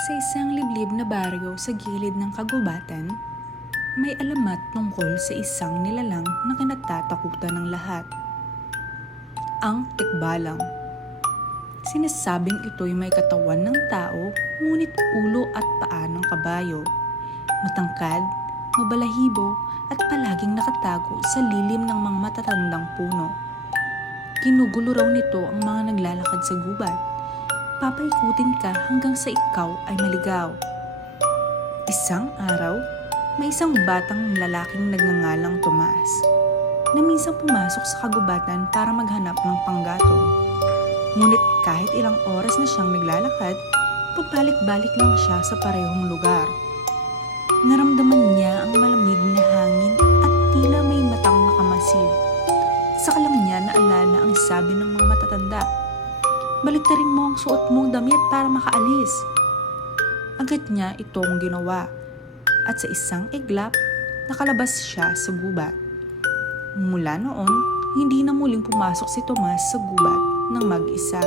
Sa isang liblib na baryo sa gilid ng kagubatan, may alamat tungkol sa isang nilalang na kinatatakutan ng lahat. Ang tikbalang. Sinasabing ito'y may katawan ng tao, ngunit ulo at paa ng kabayo. Matangkad, mabalahibo at palaging nakatago sa lilim ng mga matatandang puno. Ginugulo raw nito ang mga naglalakad sa gubat. Papaikutin ka hanggang sa ikaw ay maligaw. Isang araw, may isang batang lalaking nagngangalang Tomas na minsang pumasok sa kagubatan para maghanap ng panggatong. Ngunit kahit ilang oras na siyang naglalakad, pabalik-balik lang siya sa parehong lugar. Naramdaman niya ang malamig na hangin at tila may matang nakamasid. Saka lang niya naalala ang sabi ng mga matatanda, "Baliktarin mo ang suot mong damit para makaalis." Agad niya itong ginawa at sa isang iglap, nakalabas siya sa gubat. Mula noon, hindi na muling pumasok si Tomas sa gubat ng mag-isa.